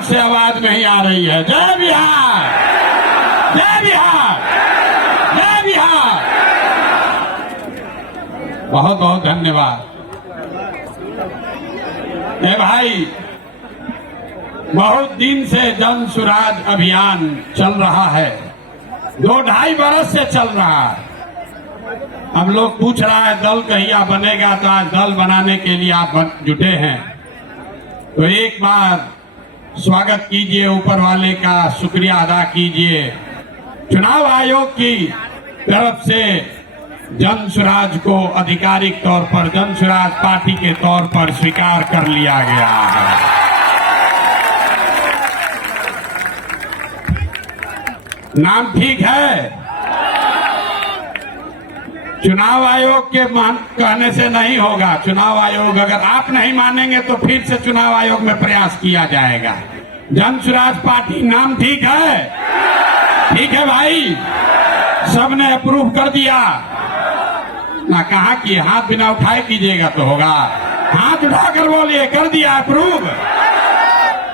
ढंग से आवाज नहीं आ रही है। जय बिहार, जय बिहार, जय बिहार। बहुत बहुत धन्यवाद। ए भाई, बहुत दिन से जन सुराज अभियान चल रहा है, 2-2.5 बरस से चल रहा है। हम लोग पूछ रहा है दल कहिया बनेगा, तो आज दल बनाने के लिए आप जुटे हैं। तो एक बार स्वागत कीजिए, ऊपर वाले का शुक्रिया अदा कीजिए। चुनाव आयोग की तरफ से जन सुराज को आधिकारिक तौर पर जन सुराज पार्टी के तौर पर स्वीकार कर लिया गया है। नाम ठीक है? चुनाव आयोग के कहने से नहीं होगा। चुनाव आयोग, अगर आप नहीं मानेंगे तो फिर से चुनाव आयोग में प्रयास किया जाएगा। जन सुराज पार्टी नाम ठीक है? ठीक है भाई, सबने अप्रूव कर दिया ना? कहा कि हाथ बिना उठाए कीजिएगा तो होगा। हाथ उठाकर बोलिए, कर दिया अप्रूव।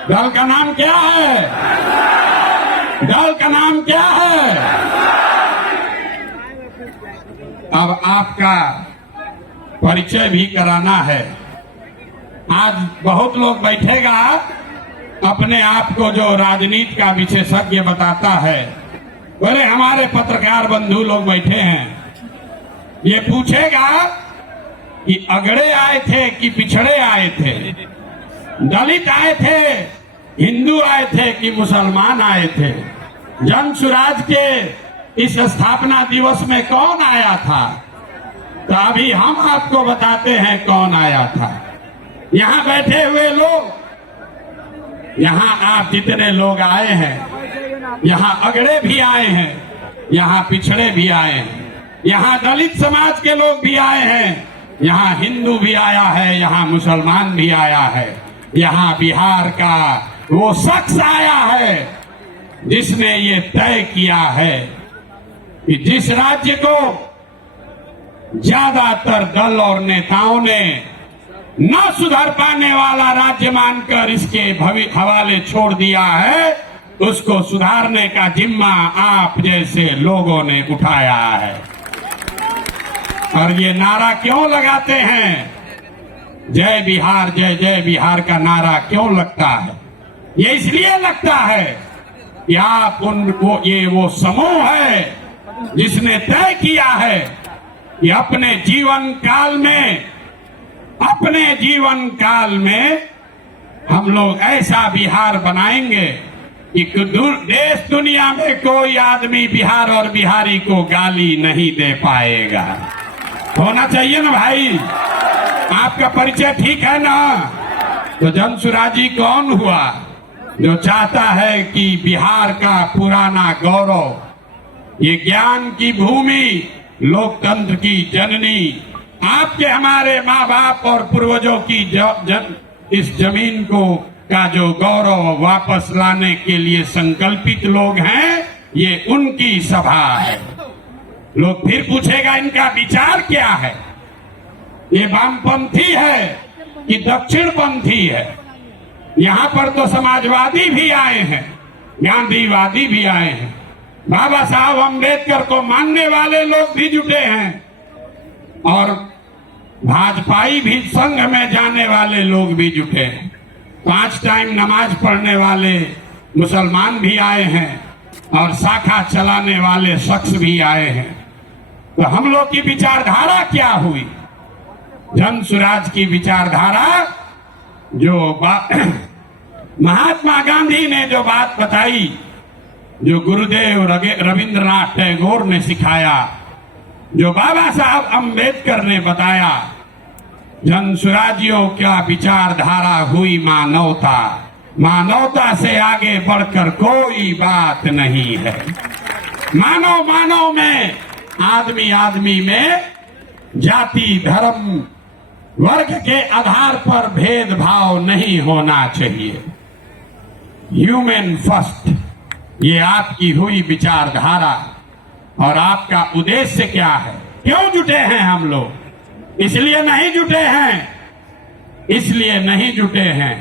दल का नाम क्या है? दल का नाम क्या है? अब आपका परिचय भी कराना है। आज बहुत लोग बैठेगा, अपने आप को जो राजनीति का विशेषज्ञ बताता है। बोले हमारे पत्रकार बंधु लोग बैठे हैं, ये पूछेगा कि अगड़े आए थे कि पिछड़े आए थे, दलित आए थे, हिंदू आए थे कि मुसलमान आए थे। जन सुराज के इस स्थापना दिवस में कौन आया था? तो अभी हम आपको बताते हैं कौन आया था। यहाँ बैठे हुए लोग, यहाँ आप जितने लोग आए हैं, यहाँ अगड़े भी आए हैं, यहाँ पिछड़े भी आए हैं, यहाँ दलित समाज के लोग भी आए हैं, यहाँ हिंदू भी आया है, यहाँ मुसलमान भी आया है। यहाँ बिहार का वो शख्स आया है जिसने ये तय किया है कि जिस राज्य को ज्यादातर दल और नेताओं ने न सुधर पाने वाला राज्य मानकर इसके हवाले छोड़ दिया है, उसको सुधारने का जिम्मा आप जैसे लोगों ने उठाया है। और ये नारा क्यों लगाते हैं? जय बिहार, जय जय बिहार का नारा क्यों लगता है? ये इसलिए लगता है कि आप उनको, ये वो समूह है जिसने तय किया है कि अपने जीवन काल में हम लोग ऐसा बिहार बनाएंगे कि देश दुनिया में कोई आदमी बिहार और बिहारी को गाली नहीं दे पाएगा। होना चाहिए ना भाई? आपका परिचय ठीक है ना? तो जन सुराजी कौन हुआ? जो चाहता है कि बिहार का पुराना गौरव, ये ज्ञान की भूमि, लोकतंत्र की जननी, आपके हमारे माँ बाप और पूर्वजों की इस जमीन को का जो गौरव वापस लाने के लिए संकल्पित लोग हैं, ये उनकी सभा है। लोग फिर पूछेगा इनका विचार क्या है? ये वामपंथी है कि दक्षिणपंथी है? यहाँ पर तो समाजवादी भी आए हैं, गांधीवादी भी आए हैं, बाबा साहब अम्बेडकर को मानने वाले लोग भी जुटे हैं, और भाजपाई भी संघ में जाने वाले लोग भी जुटे हैं। 5 टाइम नमाज पढ़ने वाले मुसलमान भी आए हैं, और शाखा चलाने वाले शख्स भी आए हैं। तो हम लोग की विचारधारा क्या हुई? जन सुराज की विचारधारा, जो महात्मा गांधी ने जो बात बताई, जो गुरुदेव रविंद्रनाथ टैगोर ने सिखाया, जो बाबा साहब अम्बेडकर ने बताया, जन सुराजियों का विचारधारा हुई मानवता। मानवता से आगे बढ़कर कोई बात नहीं है। मानव में, आदमी में जाति, धर्म, वर्ग के आधार पर भेदभाव नहीं होना चाहिए। ह्यूमन फर्स्ट, ये आपकी हुई विचारधारा। और आपका उद्देश्य क्या है? क्यों जुटे हैं हम लोग? इसलिए नहीं जुटे हैं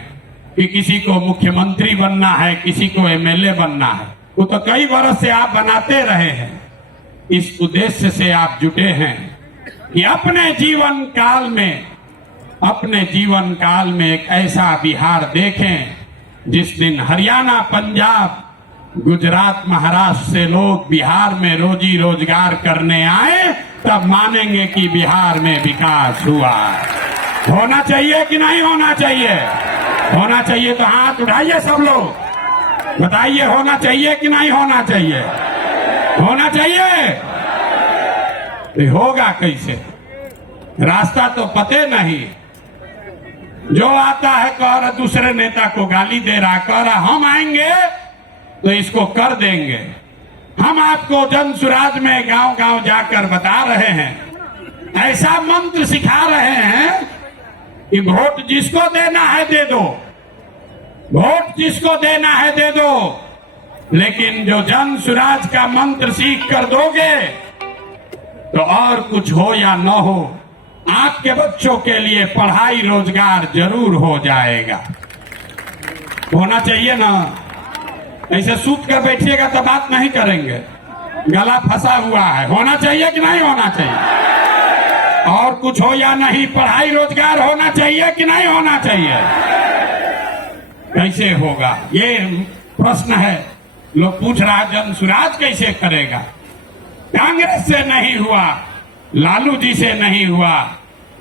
कि किसी को मुख्यमंत्री बनना है, किसी को एमएलए बनना है। वो तो कई वर्ष से आप बनाते रहे हैं। इस उद्देश्य से आप जुटे हैं कि अपने जीवन काल में एक ऐसा बिहार देखें जिस दिन हरियाणा, पंजाब, गुजरात, महाराष्ट्र से लोग बिहार में रोजी रोजगार करने आए, तब मानेंगे कि बिहार में विकास हुआ। होना चाहिए कि नहीं होना चाहिए? होना चाहिए तो हाथ उठाइए सब लोग, बताइए होना चाहिए कि नहीं होना चाहिए? होना चाहिए। तो होगा कैसे? रास्ता तो पते नहीं। जो आता है कह रहा दूसरे नेता को गाली दे रहा, कह रहा हम आएंगे तो इसको कर देंगे। हम आपको जन सुराज में गांव गांव जाकर बता रहे हैं, ऐसा मंत्र सिखा रहे हैं कि वोट जिसको देना है दे दो, वोट जिसको देना है दे दो, लेकिन जो जन सुराज का मंत्र सीख कर दोगे तो और कुछ हो या न हो, आपके बच्चों के लिए पढ़ाई रोजगार जरूर हो जाएगा। होना चाहिए ना? ऐसे सूत कर बैठिएगा तो बात नहीं करेंगे, गला फंसा हुआ है। होना चाहिए कि नहीं होना चाहिए? और कुछ हो या नहीं, पढ़ाई रोजगार होना चाहिए कि नहीं होना चाहिए? कैसे होगा ये प्रश्न है। लोग पूछ रहा जन सुराज कैसे करेगा? कांग्रेस से नहीं हुआ, लालू जी से नहीं हुआ,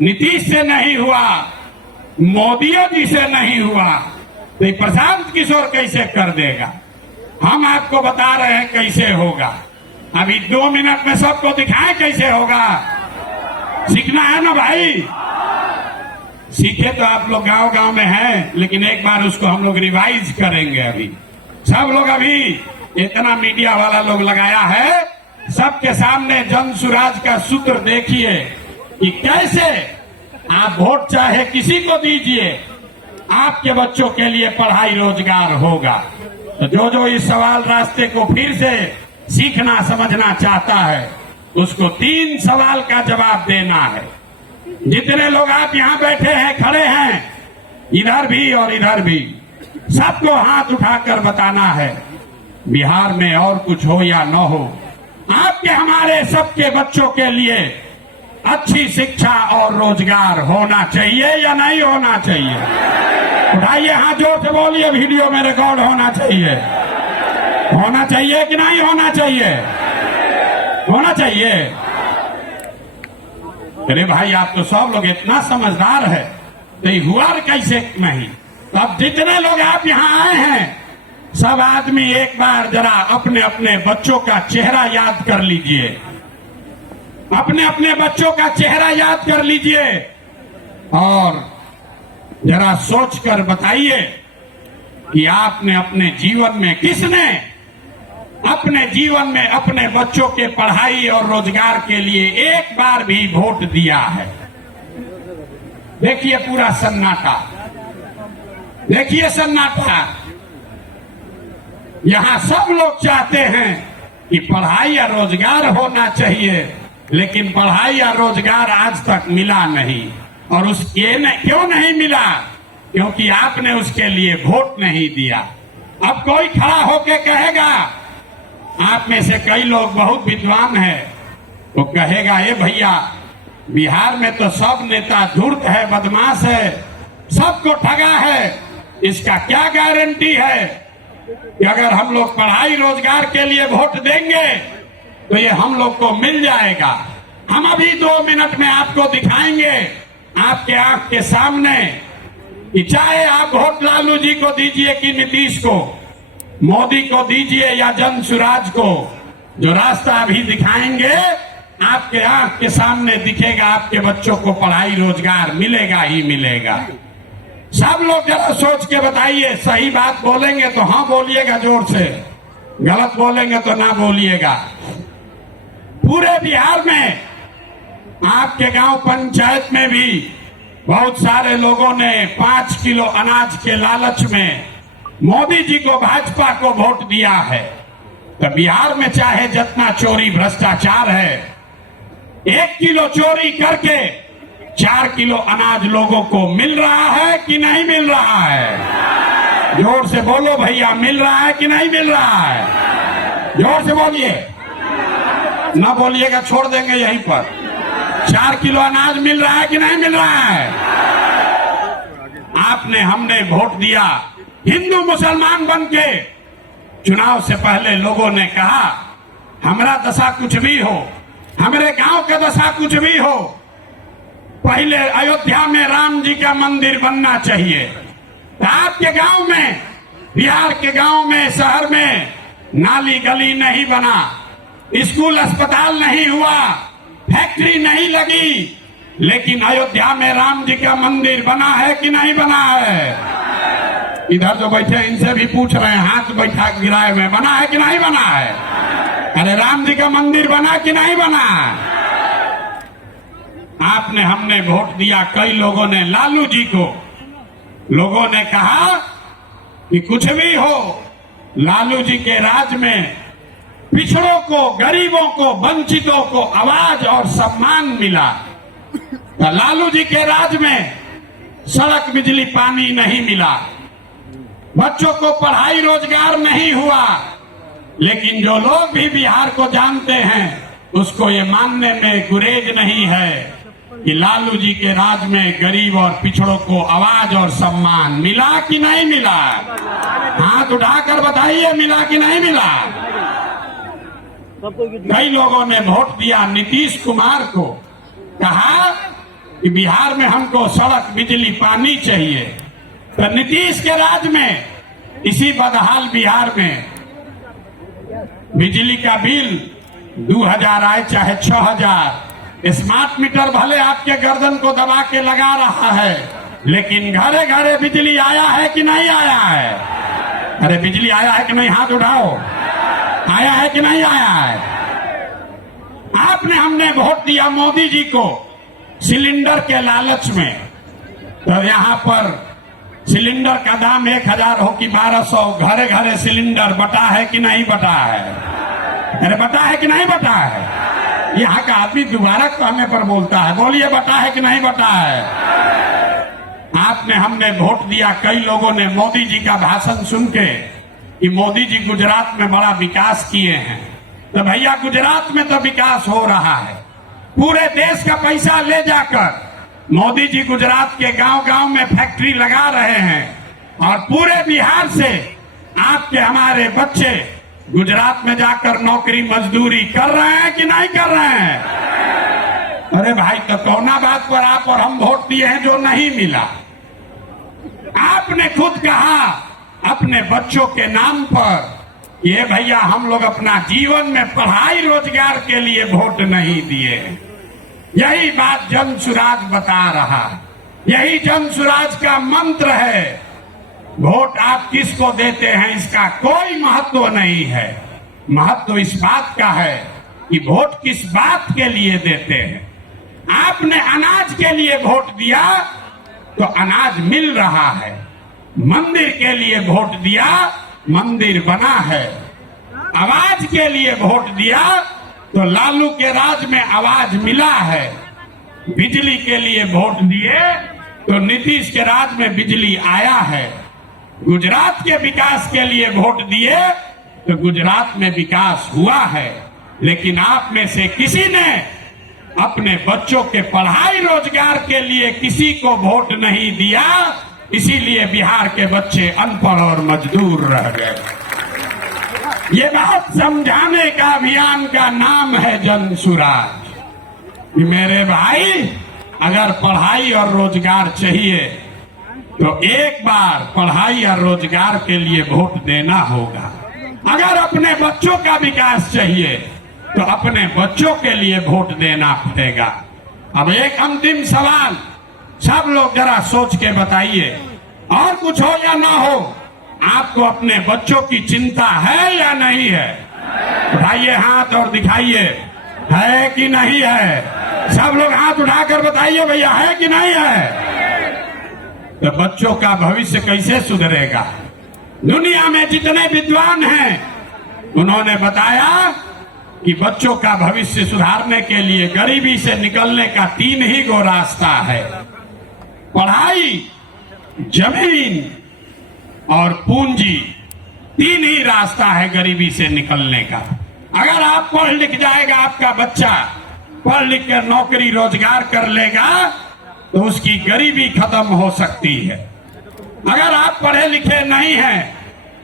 नीतीश से नहीं हुआ, मोदी जी से नहीं हुआ, तो प्रशांत किशोर कैसे कर देगा? हम आपको बता रहे हैं कैसे होगा। अभी 2 मिनट में सबको दिखाएं कैसे होगा। सीखना है ना भाई? सीखे तो आप लोग गांव गांव में हैं, लेकिन एक बार उसको हम लोग रिवाइज करेंगे। अभी सब लोग, अभी इतना मीडिया वाला लोग लगाया है, सबके सामने जन सुराज का सूत्र देखिए कि कैसे आप वोट चाहे किसी को दीजिए, आपके बच्चों के लिए पढ़ाई रोजगार होगा। तो जो इस सवाल रास्ते को फिर से सीखना समझना चाहता है, उसको 3 सवाल का जवाब देना है। जितने लोग आप यहाँ बैठे हैं, खड़े हैं, इधर भी और इधर भी, सबको हाथ उठाकर बताना है बिहार में और कुछ हो या न हो, आपके हमारे सबके बच्चों के लिए अच्छी शिक्षा और रोजगार होना चाहिए या नहीं होना चाहिए? उठाइए हाथ, जोर से बोलिए, वीडियो में रिकॉर्ड होना चाहिए। होना चाहिए कि नहीं होना चाहिए? होना चाहिए। अरे भाई, आप तो सब लोग इतना समझदार है, तो हुआ कैसे नहीं? तो अब जितने लोग आप यहाँ आए हैं, सब आदमी एक बार जरा अपने अपने बच्चों का चेहरा याद कर लीजिए, अपने अपने बच्चों का चेहरा याद कर लीजिए और जरा सोच कर बताइए कि आपने अपने जीवन में, किसने अपने जीवन में अपने बच्चों के पढ़ाई और रोजगार के लिए एक बार भी वोट दिया है? देखिए पूरा सन्नाटा, देखिए सन्नाटा। यहां सब लोग चाहते हैं कि पढ़ाई या रोजगार होना चाहिए, लेकिन पढ़ाई या रोजगार आज तक मिला नहीं। और क्यों नहीं मिला? क्योंकि आपने उसके लिए वोट नहीं दिया। अब कोई खड़ा होके कहेगा, आप में से कई लोग बहुत विद्वान हैं, वो कहेगा, ए भैया, बिहार में तो सब नेता धूर्त है, बदमाश है, सबको ठगा है, इसका क्या गारंटी है कि अगर हम लोग पढ़ाई रोजगार के लिए वोट देंगे तो ये हम लोग को मिल जाएगा? हम अभी 2 मिनट में आपको दिखाएंगे, आपके आंख के सामने, कि चाहे आप वोट लालू जी को दीजिए कि नीतीश को, मोदी को दीजिए या जन सुराज को, जो रास्ता अभी दिखाएंगे आपके आंख के सामने दिखेगा, आपके बच्चों को पढ़ाई रोजगार मिलेगा ही मिलेगा। सब लोग जरा सोच के बताइए, सही बात बोलेंगे तो हाँ बोलिएगा जोर से, गलत बोलेंगे तो ना बोलिएगा। पूरे बिहार में, आपके गांव पंचायत में भी बहुत सारे लोगों ने 5 किलो अनाज के लालच में मोदी जी को, भाजपा को वोट दिया है। तो बिहार में चाहे जितना चोरी भ्रष्टाचार है, 1 किलो चोरी करके 4 किलो अनाज लोगों को मिल रहा है कि नहीं मिल रहा है? जोर से बोलो भैया, मिल रहा है कि नहीं मिल रहा है? जोर से बोलिए, ना बोलिएगा छोड़ देंगे यहीं पर। 4 किलो अनाज मिल रहा है कि नहीं मिल रहा है? आपने हमने वोट दिया हिंदू मुसलमान बन के। चुनाव से पहले लोगों ने कहा हमारा दशा कुछ भी हो, हमारे गांव का दशा कुछ भी हो, पहले अयोध्या में राम जी का मंदिर बनना चाहिए। तो आपके गांव में, बिहार के गांव में, शहर में नाली गली नहीं बना, स्कूल अस्पताल नहीं हुआ, फैक्ट्री नहीं लगी, लेकिन अयोध्या में राम जी का मंदिर बना है कि नहीं बना है? इधर जो बैठे इनसे भी पूछ रहे हैं, हाथ बैठा गिराए में, बना है कि नहीं बना है? अरे राम जी का मंदिर बना कि नहीं बना? आपने हमने वोट दिया, कई लोगों ने लालू जी को। लोगों ने कहा कि कुछ भी हो, लालू जी के राज में पिछड़ों को, गरीबों को, वंचितों को आवाज और सम्मान मिला। तो लालू जी के राज में सड़क, बिजली, पानी नहीं मिला, बच्चों को पढ़ाई रोजगार नहीं हुआ। लेकिन जो लोग भी बिहार को जानते हैं उसको ये मानने में गुरेज नहीं है कि लालू जी के राज में गरीब और पिछड़ों को आवाज और सम्मान मिला कि नहीं मिला? हाथ उठाकर बताइए, मिला कि नहीं मिला? कई लोगों ने वोट दिया नीतीश कुमार को, कहा कि बिहार में हमको सड़क, बिजली, पानी चाहिए। तो नीतीश के राज में इसी बदहाल बिहार में बिजली का बिल 2000 आए चाहे 6000, स्मार्ट मीटर भले आपके गर्दन को दबा के लगा रहा है, लेकिन घरे घरे बिजली आया है कि नहीं आया है? अरे बिजली आया है कि नहीं? हाथ उठाओ, आया है कि नहीं आया है? आपने हमने वोट दिया मोदी जी को सिलेंडर के लालच में। तो यहाँ पर सिलेंडर का दाम 1000 हो कि 1200, घरे घरे सिलेंडर बटा है कि नहीं बटा है? अरे बटा है कि नहीं बटा है? यहाँ का आदमी दोबारा कहने पर बोलता है, बोलिए बटा है कि नहीं बटा है? आपने हमने वोट दिया, कई लोगों ने मोदी जी का भाषण सुन के कि मोदी जी गुजरात में बड़ा विकास किए हैं। तो भैया गुजरात में तो विकास हो रहा है, पूरे देश का पैसा ले जाकर मोदी जी गुजरात के गांव गांव में फैक्ट्री लगा रहे हैं और पूरे बिहार से आपके हमारे बच्चे गुजरात में जाकर नौकरी मजदूरी कर रहे हैं कि नहीं कर रहे हैं? अरे भाई, तो कौना बात पर आप और हम वोट दिए हैं जो नहीं मिला? आपने खुद कहा अपने बच्चों के नाम पर, ये भैया हम लोग अपना जीवन में पढ़ाई रोजगार के लिए वोट नहीं दिए। यही बात जन सुराज बता रहा, यही जन सुराज का मंत्र है। वोट आप किसको देते हैं इसका कोई महत्व नहीं है, महत्व इस बात का है कि वोट किस बात के लिए देते हैं। आपने अनाज के लिए वोट दिया तो अनाज मिल रहा है, मंदिर के लिए वोट दिया, मंदिर बना है, आवाज के लिए वोट दिया तो लालू के राज में आवाज मिला है, बिजली के लिए वोट दिए तो नीतीश के राज में बिजली आया है, गुजरात के विकास के लिए वोट दिए तो गुजरात में विकास हुआ है। लेकिन आप में से किसी ने अपने बच्चों के पढ़ाई रोजगार के लिए किसी को वोट नहीं दिया, इसीलिए बिहार के बच्चे अनपढ़ और मजदूर रह गए। ये बात समझाने का अभियान का नाम है जन सुराज। मेरे भाई, अगर पढ़ाई और रोजगार चाहिए तो एक बार पढ़ाई और रोजगार के लिए वोट देना होगा। अगर अपने बच्चों का विकास चाहिए तो अपने बच्चों के लिए वोट देना पड़ेगा। अब एक अंतिम सवाल, सब लोग जरा सोच के बताइए, और कुछ हो या ना हो, आपको अपने बच्चों की चिंता है या नहीं है? उठाइए हाथ और दिखाइए, है कि नहीं है? सब लोग हाथ उठाकर बताइए भैया, है कि नहीं है? तो बच्चों का भविष्य कैसे कि बच्चों का भविष्य सुधारने के लिए गरीबी से निकलने का 3 ही गो रास्ता है, पढ़ाई, जमीन और पूंजी। 3 ही रास्ता है गरीबी से निकलने का। अगर आप पढ़ लिख जाएगा, आपका बच्चा पढ़ लिख कर नौकरी रोजगार कर लेगा तो उसकी गरीबी खत्म हो सकती है। अगर आप पढ़े लिखे नहीं हैं,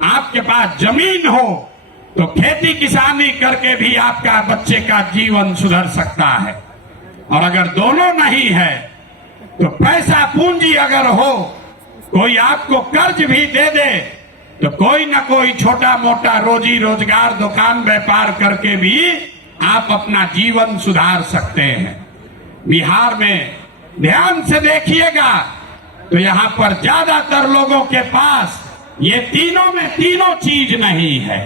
आपके पास जमीन हो तो खेती किसानी करके भी आपका बच्चे का जीवन सुधर सकता है। और अगर दोनों नहीं है तो पैसा पूंजी अगर हो, कोई आपको कर्ज भी दे दे तो कोई ना कोई छोटा मोटा रोजी रोजगार दुकान व्यापार करके भी आप अपना जीवन सुधार सकते हैं। बिहार में ध्यान से देखिएगा तो यहाँ पर ज्यादातर लोगों के पास ये तीनों में तीनों चीज नहीं है।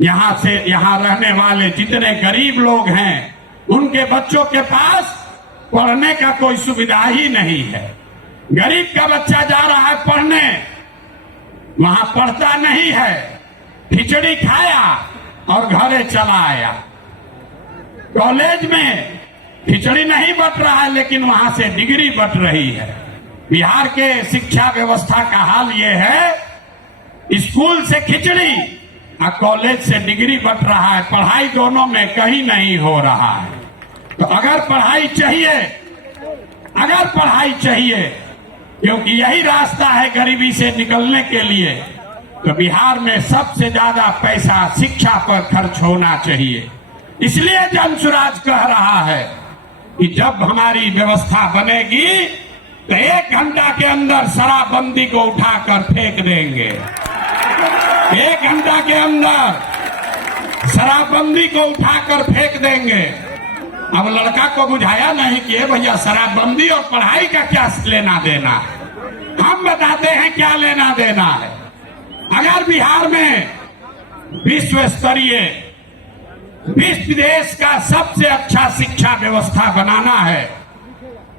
यहाँ रहने वाले जितने गरीब लोग हैं उनके बच्चों के पास पढ़ने का कोई सुविधा ही नहीं है। गरीब का बच्चा जा रहा है पढ़ने, वहां पढ़ता नहीं है, खिचड़ी खाया और घरे चला आया। कॉलेज में खिचड़ी नहीं बट रहा है लेकिन वहां से डिग्री बट रही है। बिहार के शिक्षा व्यवस्था का हाल ये है, स्कूल से खिचड़ी और कॉलेज से डिग्री बट रहा है, पढ़ाई दोनों में कहीं नहीं हो रहा है। तो अगर पढ़ाई चाहिए क्योंकि यही रास्ता है गरीबी से निकलने के लिए, तो बिहार में सबसे ज्यादा पैसा शिक्षा पर खर्च होना चाहिए। इसलिए जनसुराज कह रहा है कि जब हमारी व्यवस्था बनेगी तो 1 घंटा के अंदर शराबबंदी को उठाकर फेंक देंगे। 1 घंटा के अंदर शराबबंदी को उठाकर फेंक देंगे। अब लड़का को बुझाया नहीं कि भैया शराबबंदी और पढ़ाई का क्या लेना देना, हम बताते हैं क्या लेना देना है। अगर बिहार में विश्व स्तरीय विश्व देश का सबसे अच्छा शिक्षा व्यवस्था बनाना है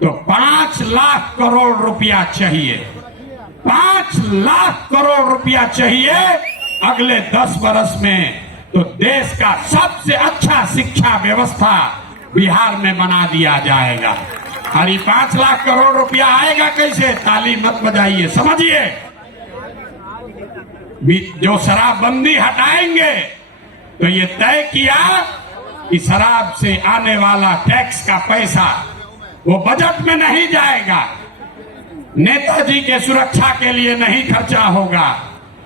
तो 5 लाख करोड़ रुपया चाहिए। 5 लाख करोड़ रुपया चाहिए अगले 10 वर्ष में, तो देश का सबसे अच्छा शिक्षा व्यवस्था बिहार में बना दिया जाएगा। और ये 5 लाख करोड़ रुपया आएगा कैसे? ताली मत बजाइए, समझिए। जो शराबबंदी हटाएंगे तो ये तय किया कि शराब से आने वाला टैक्स का पैसा वो बजट में नहीं जाएगा, नेताजी के सुरक्षा के लिए नहीं खर्चा होगा,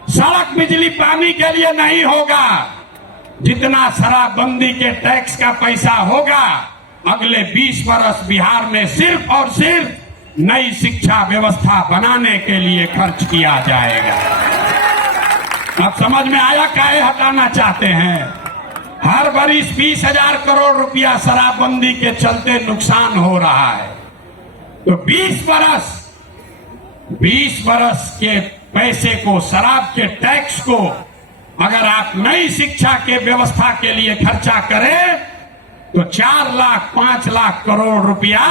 सड़क बिजली पानी के लिए नहीं होगा। जितना शराबबंदी के टैक्स का पैसा होगा अगले 20 वर्ष बिहार में सिर्फ और सिर्फ नई शिक्षा व्यवस्था बनाने के लिए खर्च किया जाएगा। अब समझ में आया काहे हटाना चाहते हैं? हर बरिस 20,000 करोड़ रुपया शराबबंदी के चलते नुकसान हो रहा है, तो 20 बरस के पैसे को, शराब के टैक्स को अगर आप नई शिक्षा के व्यवस्था के लिए खर्चा करें तो 4 लाख 5 लाख करोड़ रुपया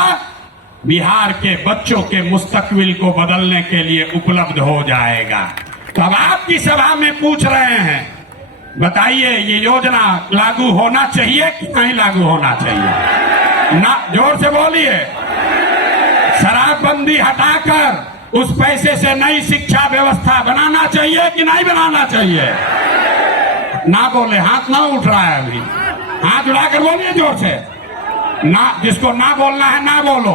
बिहार के बच्चों के मुस्तकबिल को बदलने के लिए उपलब्ध हो जाएगा। तो अब आपकी सभा में पूछ रहे हैं, बताइए ये योजना लागू होना चाहिए कि नहीं लागू होना चाहिए? ना, जोर से बोलिए। शराबबंदी हटाकर उस पैसे से नई शिक्षा व्यवस्था बनाना चाहिए कि नहीं बनाना चाहिए? ना बोले, हाथ ना उठ रहा है अभी, हाथ उठाकर बोलिए जोर से। ना, जिसको ना बोलना है ना बोलो,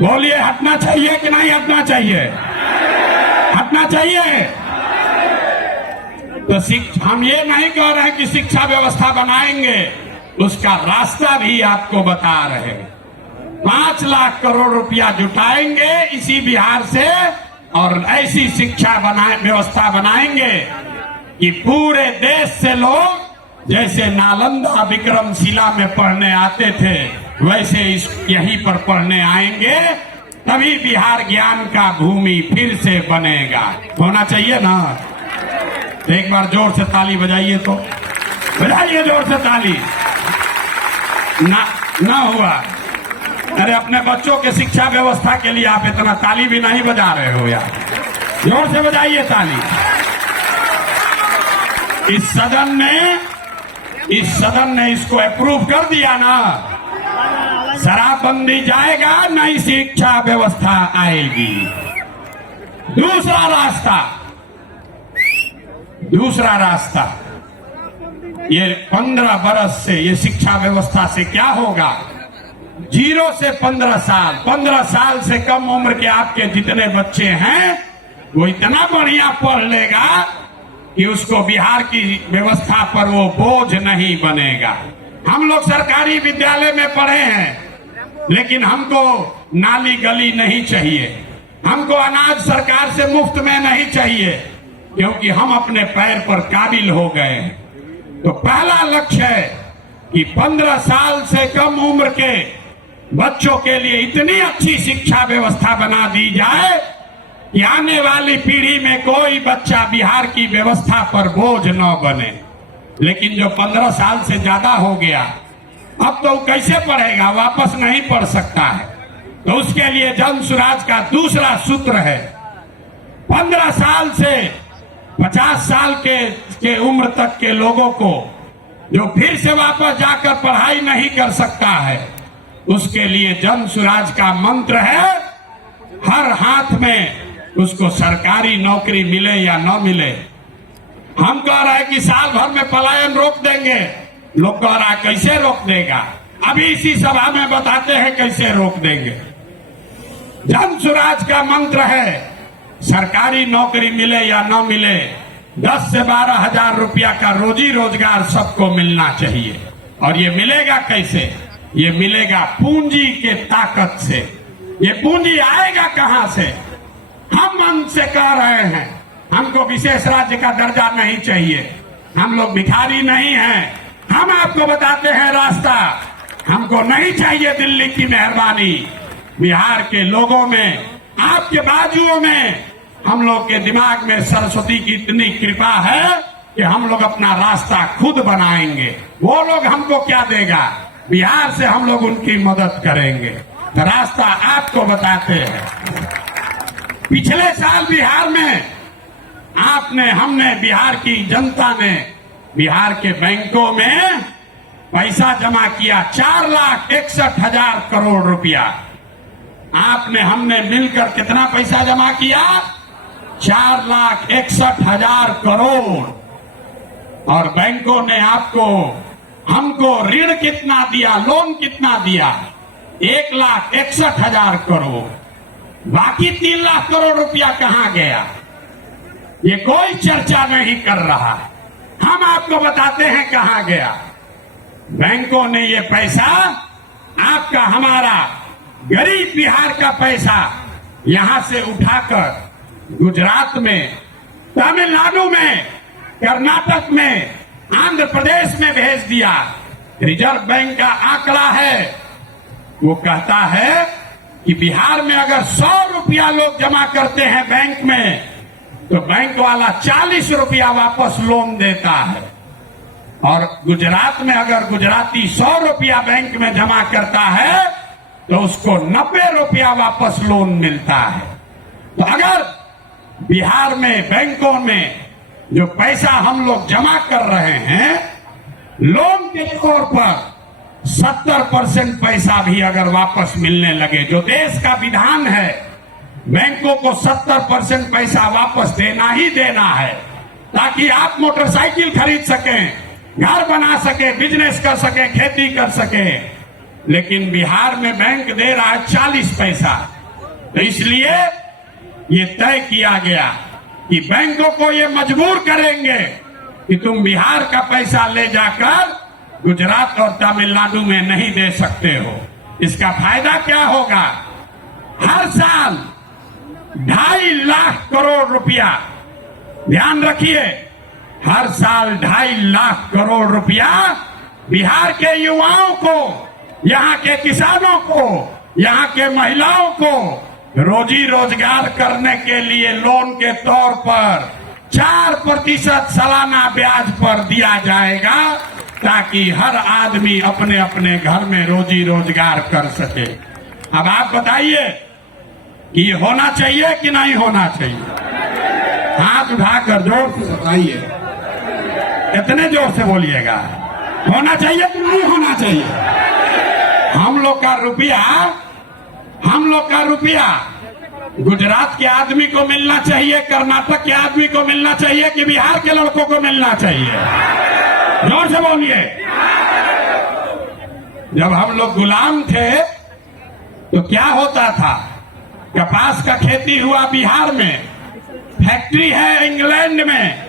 बोलिए हटना चाहिए कि नहीं हटना चाहिए? हटना चाहिए। तो हम ये नहीं कह रहे हैं कि शिक्षा व्यवस्था बनाएंगे, उसका रास्ता भी आपको बता रहे हैं। 5 लाख करोड़ रुपया जुटाएंगे इसी बिहार से और ऐसी शिक्षा व्यवस्था बनाएंगे कि पूरे देश से लोग जैसे नालंदा विक्रमशिला में पढ़ने आते थे वैसे यहीं पर पढ़ने आएंगे, तभी बिहार ज्ञान का भूमि फिर से बनेगा। होना चाहिए ना? एक बार जोर से ताली बजाइए, तो बजाइए जोर से ताली। ना हुआ? अरे अपने बच्चों के शिक्षा व्यवस्था के लिए आप इतना ताली भी नहीं बजा रहे हो यार, जोर से बजाइए ताली। इस सदन में इस सदन ने इसको अप्रूव कर दिया ना, शराबबंदी जाएगा, नई शिक्षा व्यवस्था आएगी। दूसरा रास्ता ये 15 बरस से ये शिक्षा व्यवस्था से क्या होगा? 0 से 15 साल, 15 साल से कम उम्र के आपके जितने बच्चे हैं वो इतना बढ़िया पढ़ लेगा कि उसको बिहार की व्यवस्था पर वो बोझ नहीं बनेगा। हम लोग सरकारी विद्यालय में पढ़े हैं, लेकिन हमको नाली गली नहीं चाहिए, हमको अनाज सरकार से मुफ्त में नहीं चाहिए, क्योंकि हम अपने पैर पर काबिल हो गए हैं। तो पहला लक्ष्य है कि 15 साल से कम उम्र के बच्चों के लिए इतनी अच्छी शिक्षा व्यवस्था बना दी जाए कि आने वाली पीढ़ी में कोई बच्चा बिहार की व्यवस्था पर बोझ न बने। लेकिन जो 15 साल से ज्यादा हो गया, अब तो कैसे पढ़ेगा? वापस नहीं पढ़ सकता है। तो उसके लिए जन सुराज का दूसरा सूत्र है, 15 साल से 50 साल के उम्र तक के लोगों को जो फिर से वापस जाकर पढ़ाई नहीं कर सकता है, उसके लिए जन सुराज का मंत्र है, हर हाथ में उसको सरकारी नौकरी मिले या न मिले। हम कह रहे हैं कि साल भर में पलायन रोक देंगे, लोग कह रहा है कैसे रोक देगा? अभी इसी सभा में बताते हैं कैसे रोक देंगे। जन सुराज का मंत्र है, सरकारी नौकरी मिले या न मिले, 10 से 12 हजार रुपया का रोजी रोजगार सबको मिलना चाहिए। और ये मिलेगा कैसे? ये मिलेगा पूंजी के ताकत से। ये पूंजी आएगा कहां से? हम मन से कह रहे हैं, हमको विशेष राज्य का दर्जा नहीं चाहिए, हम लोग भिखारी नहीं हैं। हम आपको बताते हैं रास्ता, हमको नहीं चाहिए दिल्ली की मेहरबानी। बिहार के लोगों में, आपके बाजुओं में, हम लोग के दिमाग में सरस्वती की इतनी कृपा है कि हम लोग अपना रास्ता खुद बनाएंगे। वो लोग हमको क्या देगा? बिहार से हम लोग उनकी मदद करेंगे। तो रास्ता आपको बताते हैं। पिछले साल बिहार में हमने बिहार की जनता ने बिहार के बैंकों में पैसा जमा किया, 4,61,000 करोड़ रुपया। हमने मिलकर कितना पैसा जमा किया? 4,61,000 करोड़। और बैंकों ने हमको ऋण कितना दिया, लोन कितना दिया? 1,61,000 करोड़। बाकी 3 लाख करोड़ रुपया कहां गया? ये कोई चर्चा नहीं कर रहा। हम आपको बताते हैं कहां गया। बैंकों ने ये पैसा, आपका हमारा गरीब बिहार का पैसा यहां से उठाकर गुजरात में, तमिलनाडु में, कर्नाटक में, आंध्र प्रदेश में भेज दिया। रिजर्व बैंक का आंकड़ा है, वो कहता है कि बिहार में अगर 100 रुपया लोग जमा करते हैं बैंक में, तो बैंक वाला 40 रुपया वापस लोन देता है। और गुजरात में अगर गुजराती 100 रुपया बैंक में जमा करता है, तो उसको 90 रुपया वापस लोन मिलता है। तो अगर बिहार में बैंकों में जो पैसा हम लोग जमा कर रहे हैं, लोन के तौर पर 70% पैसा भी अगर वापस मिलने लगे, जो देश का विधान है, बैंकों को 70% पैसा वापस देना ही देना है, ताकि आप मोटरसाइकिल खरीद सकें, घर बना सके, बिजनेस कर सके, खेती कर सके। लेकिन बिहार में बैंक दे रहा है 40 पैसा। तो इसलिए ये तय किया गया कि बैंकों को ये मजबूर करेंगे कि तुम बिहार का पैसा ले जाकर गुजरात और तमिलनाडु में नहीं दे सकते हो। इसका फायदा क्या होगा? हर साल 2.5 लाख करोड़ रुपया, ध्यान रखिए, हर साल 2.5 लाख करोड़ रुपया बिहार के युवाओं को, यहाँ के किसानों को, यहाँ के महिलाओं को रोजी रोजगार करने के लिए लोन के तौर पर 4% सालाना ब्याज पर दिया जाएगा, ताकि हर आदमी अपने अपने घर में रोजी रोजगार कर सके। अब आप बताइए कि ये होना चाहिए कि नहीं होना चाहिए? हाथ उठाकर जोर से बताइए, कितने जोर से बोलिएगा? होना चाहिए कि नहीं होना चाहिए? हम लोग का रुपया गुजरात के आदमी को मिलना चाहिए, कर्नाटक के आदमी को मिलना चाहिए कि बिहार के लड़कों को मिलना चाहिए? जोर से बोलिए। जब हम लोग गुलाम थे तो क्या होता था? कपास का खेती हुआ बिहार में, फैक्ट्री है इंग्लैंड में,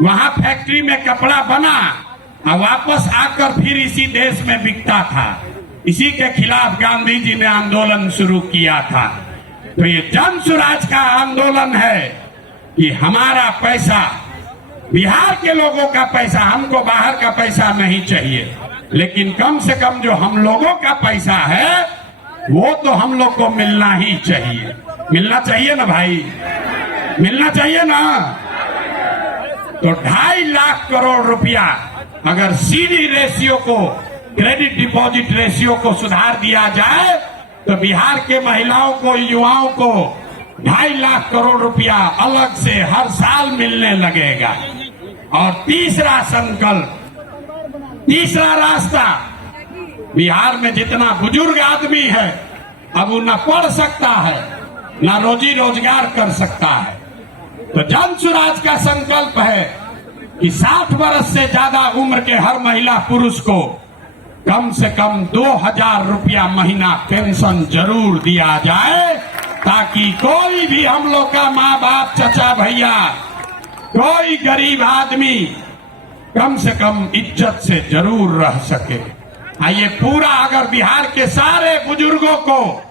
वहां फैक्ट्री में कपड़ा बना और वापस आकर फिर इसी देश में बिकता था। इसी के खिलाफ गांधी जी ने आंदोलन शुरू किया था। तो ये जन स्वराज का आंदोलन है कि हमारा पैसा, बिहार के लोगों का पैसा, हमको बाहर का पैसा नहीं चाहिए, लेकिन कम से कम जो हम लोगों का पैसा है वो तो हम लोग को मिलना ही चाहिए। मिलना चाहिए ना भाई, मिलना चाहिए ना। तो 2.5 लाख करोड़ रुपया अगर सीडी रेशियो को, क्रेडिट डिपॉजिट रेशियो को सुधार दिया जाए तो बिहार के महिलाओं को, युवाओं को 2.5 लाख करोड़ रुपया अलग से हर साल मिलने लगेगा। और तीसरा संकल्प, तीसरा रास्ता, बिहार में जितना बुजुर्ग आदमी है अब वो न पढ़ सकता है न रोजी रोजगार कर सकता है, तो जन स्वराज का संकल्प है कि 60 वर्ष से ज्यादा उम्र के हर महिला पुरुष को कम से कम 2,000 रुपया महीना पेंशन जरूर दिया जाए, ताकि कोई भी हम लोग का माँ बाप, चचा भैया, कोई गरीब आदमी कम से कम इज्जत से जरूर रह सके। आइए पूरा, अगर बिहार के सारे बुजुर्गों को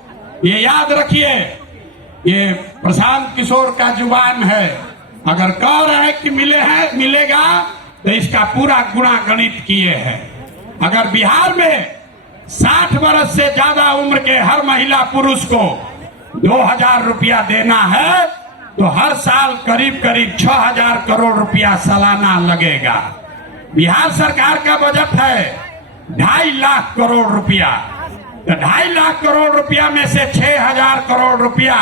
ये याद रखिए, ये प्रशांत किशोर का जुबान है, अगर कह रहे हैं कि मिलेगा तो इसका पूरा गुणा गणित किए हैं। अगर बिहार में 60 वर्ष से ज्यादा उम्र के हर महिला पुरुष को 2,000 रुपया देना है तो हर साल करीब करीब 6,000 करोड़ रुपया सालाना लगेगा। बिहार सरकार का बजट है 2.5 लाख करोड़ रुपया, तो 2.5 लाख करोड़ रुपया में से 6,000 करोड़ रुपया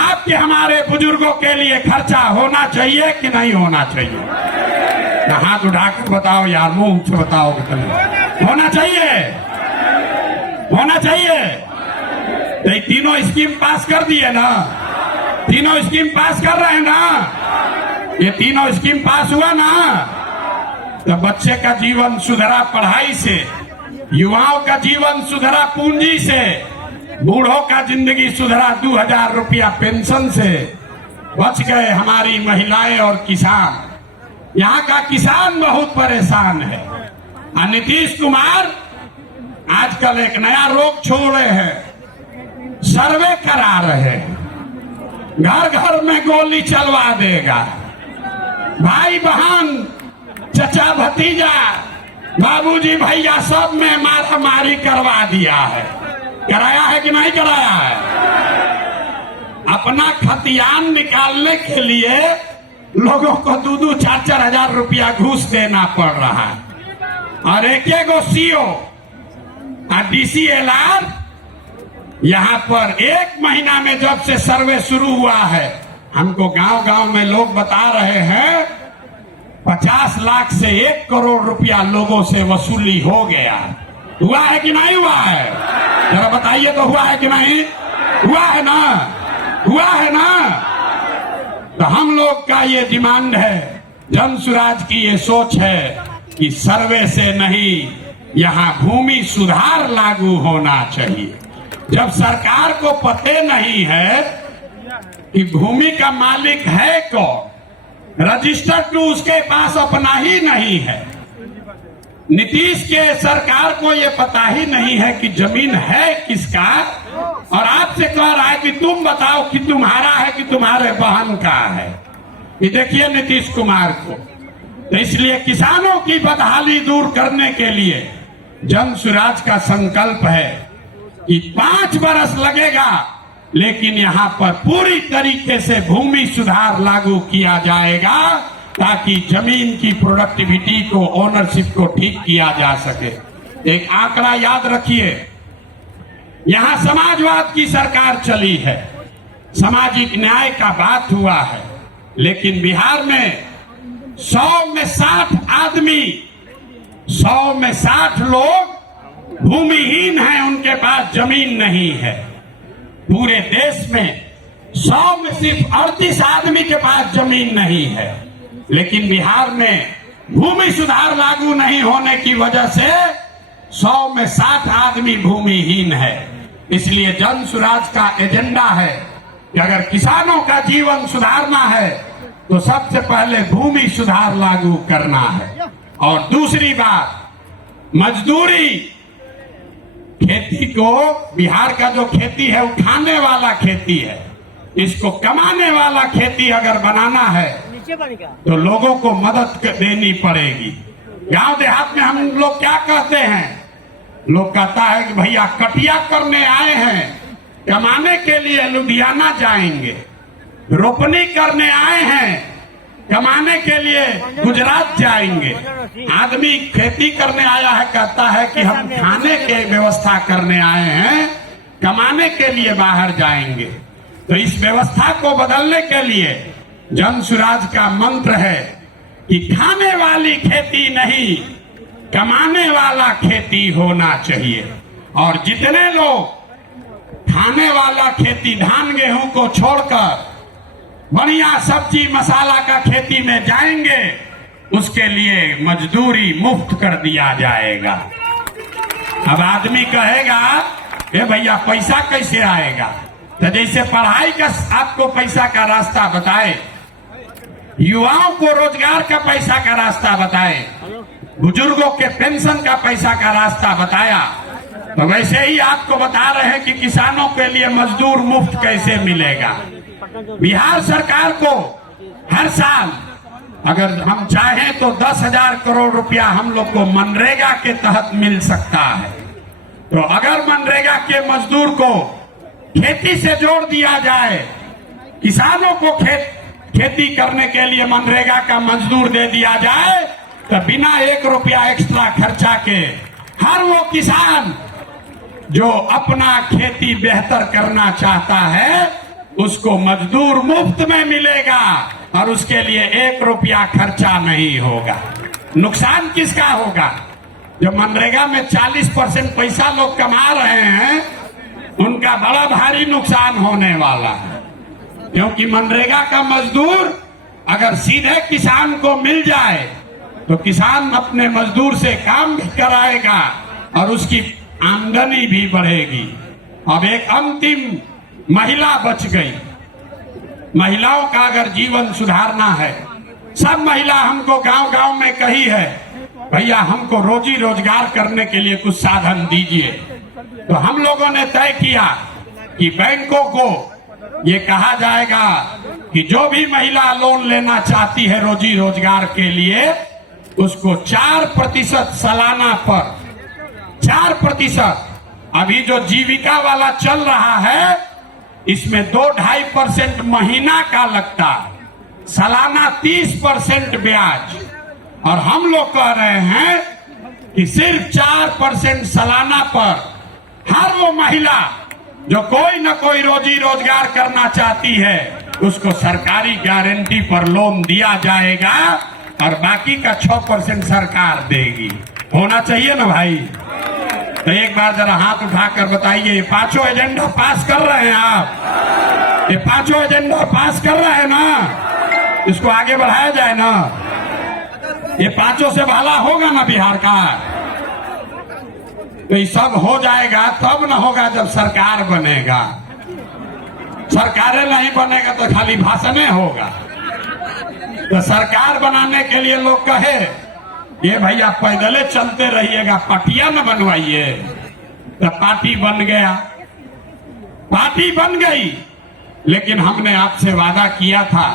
आपके हमारे बुजुर्गों के लिए खर्चा होना चाहिए कि नहीं होना चाहिए? हाथ उठाकर बताओ यार, मुंह से बताओ कि होना चाहिए, होना चाहिए। तो ये तीनों स्कीम पास कर दिए ना, तीनों स्कीम पास कर रहे हैं ना, ये तीनों स्कीम पास हुआ ना, तो बच्चे का जीवन सुधरा पढ़ाई से, युवाओं का जीवन सुधरा पूंजी से, बूढ़ों का जिंदगी सुधरा 2,000 रुपया पेंशन से, बच गए हमारी महिलाएं और किसान। यहाँ का किसान बहुत परेशान है। नीतीश कुमार आजकल एक नया रोग छोड़े हैं, सर्वे करा रहे हैं, घर घर में गोली चलवा देगा, भाई बहन, चचा भतीजा, बाबूजी भैया सब में मारा मारी करवा दिया है। कराया है कि नहीं कराया है? अपना खतियान निकालने के लिए लोगों को 2-2, 4-4 हजार रुपया घूस देना पड़ रहा है। और एक सीओ DCLR यहाँ पर 1 महीना में जब से सर्वे शुरू हुआ है, हमको गांव गांव में लोग बता रहे हैं 50 लाख से 1 करोड़ रुपया लोगों से वसूली हो गया। हुआ है कि नहीं हुआ है? जरा बताइए तो, हुआ है कि नहीं? हुआ है ना, हुआ है ना। तो हम लोग का ये डिमांड है, जन स्वराज की ये सोच है कि सर्वे से नहीं, यहाँ भूमि सुधार लागू होना चाहिए। जब सरकार को पते नहीं है कि भूमि का मालिक है कौन, रजिस्टर्ड टू उसके पास अपना ही नहीं है, नीतीश के सरकार को ये पता ही नहीं है कि जमीन है किसका, और आपसे कह रहा है कि तुम बताओ कि तुम्हारा है कि तुम्हारे बहन का है। ये देखिए नीतीश कुमार को। तो इसलिए किसानों की बदहाली दूर करने के लिए जन स्वराज का संकल्प है कि 5 वर्ष लगेगा, लेकिन यहाँ पर पूरी तरीके से भूमि सुधार लागू किया जाएगा, ताकि जमीन की प्रोडक्टिविटी को, ओनरशिप को ठीक किया जा सके। एक आंकड़ा याद रखिए, यहाँ समाजवाद की सरकार चली है, सामाजिक न्याय का बात हुआ है, लेकिन बिहार में 100 में 60 आदमी 100 में 60 लोग भूमिहीन हैं, उनके पास जमीन नहीं है। पूरे देश में 100 में सिर्फ 38 आदमी के पास जमीन नहीं है। लेकिन बिहार में भूमि सुधार लागू नहीं होने की वजह से 100 में 60 आदमी भूमिहीन है। इसलिए जन स्वराज का एजेंडा है कि अगर किसानों का जीवन सुधारना है तो सबसे पहले भूमि सुधार लागू करना है। और दूसरी बात, मजदूरी। खेती को, बिहार का जो खेती है वो खाने वाला खेती है, इसको कमाने वाला खेती अगर बनाना है तो लोगों को मदद देनी पड़ेगी। गांव देहात में हम लोग क्या कहते हैं, लोग कहता है कि भैया कटिया करने आए हैं, कमाने के लिए लुधियाना जाएंगे, रोपनी करने आए हैं, कमाने के लिए गुजरात जाएंगे। आदमी खेती करने आया है, कहता है कि हम खाने की व्यवस्था करने आए हैं, कमाने के लिए बाहर जाएंगे। तो इस व्यवस्था को बदलने के लिए जन स्वराज का मंत्र है कि खाने वाली खेती नहीं, कमाने वाला खेती होना चाहिए। और जितने लोग खाने वाला खेती, धान गेहूं को छोड़कर बढ़िया सब्जी मसाला का खेती में जाएंगे, उसके लिए मजदूरी मुफ्त कर दिया जाएगा। अब आदमी कहेगा ए भैया पैसा कैसे आएगा, तो जैसे पढ़ाई का आपको पैसा का रास्ता बताए, युवाओं को रोजगार का पैसा का रास्ता बताए, बुजुर्गों के पेंशन का पैसा का रास्ता बताया, तो वैसे ही आपको बता रहे हैं कि किसानों के लिए मजदूर मुफ्त कैसे मिलेगा। बिहार सरकार को हर साल अगर हम चाहें तो 10,000 करोड़ रुपया हम लोग को मनरेगा के तहत मिल सकता है। तो अगर मनरेगा के मजदूर को खेती से जोड़ दिया जाए, किसानों को खेती करने के लिए मनरेगा का मजदूर दे दिया जाए, तो बिना 1 रुपया एक्स्ट्रा खर्चा के हर वो किसान जो अपना खेती बेहतर करना चाहता है उसको मजदूर मुफ्त में मिलेगा और उसके लिए 1 रुपया खर्चा नहीं होगा। नुकसान किसका होगा? जो मनरेगा में 40% पैसा लोग कमा रहे हैं, उनका बड़ा भारी नुकसान होने वाला है। क्योंकि मनरेगा का मजदूर अगर सीधे किसान को मिल जाए तो किसान अपने मजदूर से काम भी कराएगा और उसकी आमदनी भी बढ़ेगी। अब एक अंतिम महिला बच गई। महिलाओं का अगर जीवन सुधारना है, सब महिला हमको गांव गांव में कही है भैया हमको रोजी रोजगार करने के लिए कुछ साधन दीजिए। तो हम लोगों ने तय किया कि बैंकों को ये कहा जाएगा कि जो भी महिला लोन लेना चाहती है रोजी रोजगार के लिए, उसको 4% सालाना पर 4%। अभी जो जीविका वाला चल रहा है इसमें 2-2.5% महीना का लगता है, सालाना 30% ब्याज। और हम लोग कह रहे हैं कि सिर्फ 4% सालाना पर हर वो महिला जो कोई न कोई रोजी रोजगार करना चाहती है उसको सरकारी गारंटी पर लोन दिया जाएगा और बाकी का 6% सरकार देगी। होना चाहिए ना भाई? तो एक बार जरा हाथ उठाकर बताइए, ये 5 एजेंडा पास कर रहे हैं आप? ये 5 एजेंडा पास कर रहे हैं ना? इसको आगे बढ़ाया जाए ना? ये 5 से भला होगा ना बिहार का? तो ये सब हो जाएगा तब न होगा जब सरकार बनेगा। सरकारें नहीं बनेगा तो खाली भाषण होगा। तो सरकार बनाने के लिए लोग कहे ये भैया पैदले चलते रहिएगा, पार्टियां न बनवाइए। तो पार्टी बन गया, पार्टी बन गई, लेकिन हमने आपसे वादा किया था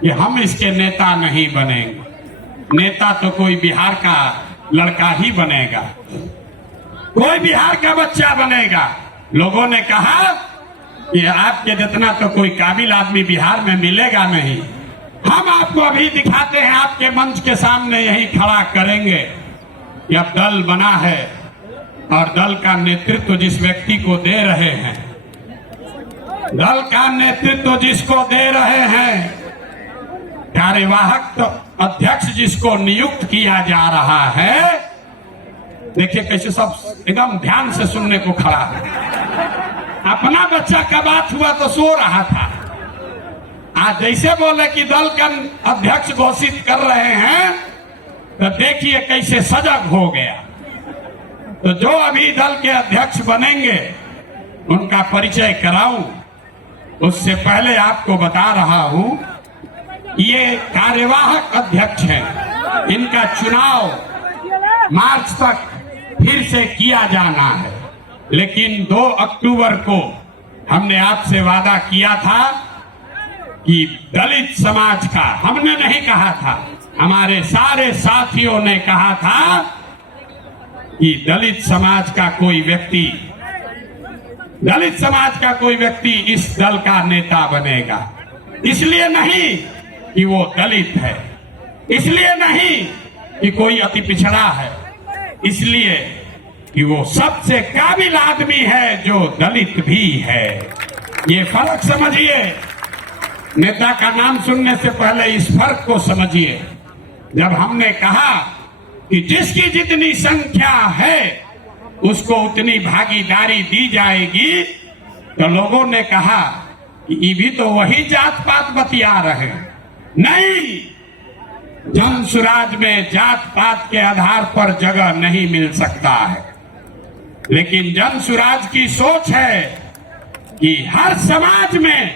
कि हम इसके नेता नहीं बनेंगे। नेता तो कोई बिहार का लड़का ही बनेगा, कोई बिहार का बच्चा बनेगा। लोगों ने कहा कि आपके जितना तो कोई काबिल आदमी बिहार में मिलेगा नहीं। हम आपको अभी दिखाते हैं, आपके मंच के सामने यही खड़ा करेंगे कि अब दल बना है और दल का नेतृत्व जिस व्यक्ति को दे रहे हैं, दल का नेतृत्व जिसको दे रहे हैं, कार्यवाहक अध्यक्ष जिसको नियुक्त किया जा रहा है, देखिए कैसे सब एकदम ध्यान से सुनने को खड़ा है। अपना बच्चा का बात हुआ तो सो रहा था। आज जैसे बोले कि दल का अध्यक्ष घोषित कर रहे हैं तो देखिए कैसे सजग हो गया। तो जो अभी दल के अध्यक्ष बनेंगे उनका परिचय कराऊं, उससे पहले आपको बता रहा हूं ये कार्यवाहक अध्यक्ष हैं। इनका चुनाव मार्च तक फिर से किया जाना है, लेकिन 2 अक्टूबर को हमने आपसे वादा किया था कि दलित समाज का, हमने नहीं कहा था, हमारे सारे साथियों ने कहा था कि दलित समाज का कोई व्यक्ति इस दल का नेता बनेगा। इसलिए नहीं कि वो दलित है, इसलिए नहीं कि कोई अति पिछड़ा है, इसलिए कि वो सबसे काबिल आदमी है जो दलित भी है। ये फर्क समझिए। नेता का नाम सुनने से पहले इस फर्क को समझिए। जब हमने कहा कि जिसकी जितनी संख्या है उसको उतनी भागीदारी दी जाएगी, तो लोगों ने कहा कि ये भी तो वही जात पात बतिया रहे हैं। नहीं, जन सुराज में जात पात के आधार पर जगह नहीं मिल सकता है, लेकिन जन सुराज की सोच है कि हर समाज में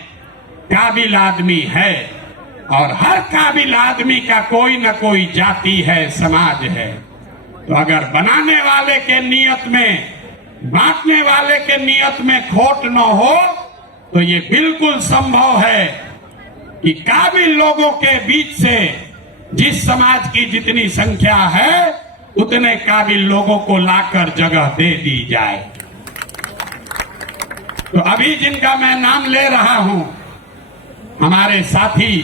काबिल आदमी है और हर काबिल आदमी का कोई न कोई जाति है, समाज है। तो अगर बनाने वाले के नियत में, बांटने वाले के नियत में खोट न हो तो ये बिल्कुल संभव है कि काबिल लोगों के बीच से जिस समाज की जितनी संख्या है उतने काबिल लोगों को लाकर जगह दे दी जाए। तो अभी जिनका मैं नाम ले रहा हूं, हमारे साथी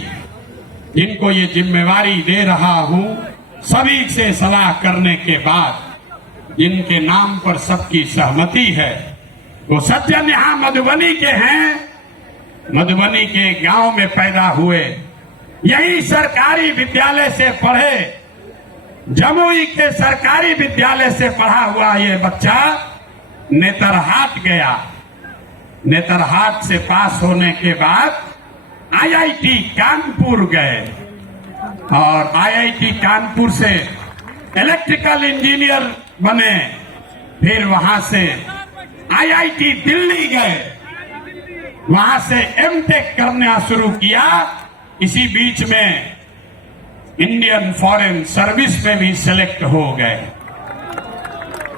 जिनको ये जिम्मेवारी दे रहा हूं, सभी से सलाह करने के बाद जिनके नाम पर सबकी सहमति है, वो सज्जन यहां मधुबनी के हैं, मधुबनी के गांव में पैदा हुए, यही सरकारी विद्यालय से पढ़े, जमुई के सरकारी विद्यालय से पढ़ा हुआ ये बच्चा नेतरहाट गया। नेतरहाट से पास होने के बाद आईआईटी कानपुर गए और आईआईटी कानपुर से इलेक्ट्रिकल इंजीनियर बने। फिर वहां से आईआईटी दिल्ली गए, वहां से एमटेक करना शुरू किया। इसी बीच में इंडियन फॉरेन सर्विस में भी सिलेक्ट हो गए।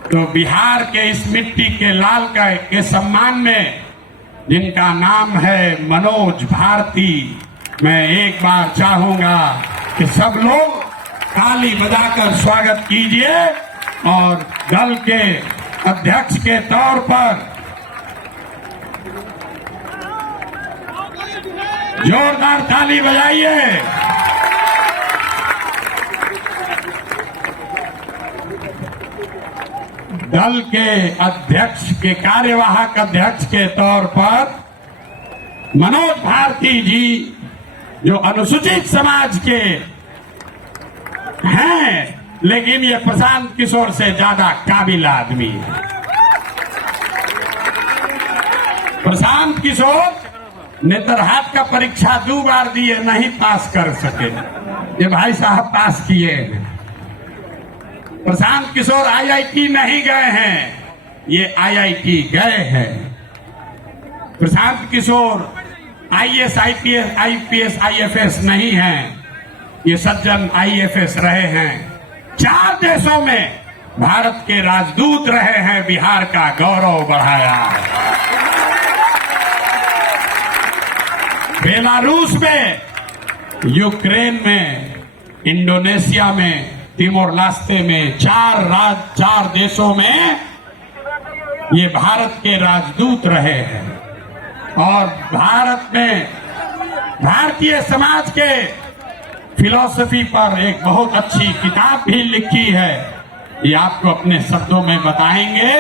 तो बिहार के इस मिट्टी के लाल के सम्मान में जिनका नाम है मनोज भारती, मैं एक बार चाहूंगा कि सब लोग ताली बजाकर स्वागत कीजिए और दल के अध्यक्ष के तौर पर जोरदार ताली बजाइए। दल के अध्यक्ष के, कार्यवाहक अध्यक्ष के तौर पर मनोज भारती जी, जो अनुसूचित समाज के हैं, लेकिन ये प्रशांत किशोर से ज्यादा काबिल आदमी है। प्रशांत किशोर नेतरहाट का परीक्षा 2 बार दिए, नहीं पास कर सके। ये भाई साहब पास किए हैं। प्रशांत किशोर आईआईटी नहीं गए हैं, ये आईआईटी गए हैं। Prashant Kishor IAS, IPS, IFS नहीं हैं, ये सज्जन आईएफएस रहे हैं। 4 देशों में भारत के राजदूत रहे हैं, बिहार का गौरव बढ़ाया है। बेलारूस में, यूक्रेन में, इंडोनेशिया में, तिमोर लास्ते में, 4 देशों में ये भारत के राजदूत रहे हैं। और भारत में भारतीय समाज के फिलॉसफी पर एक बहुत अच्छी किताब भी लिखी है, ये आपको अपने शब्दों में बताएंगे।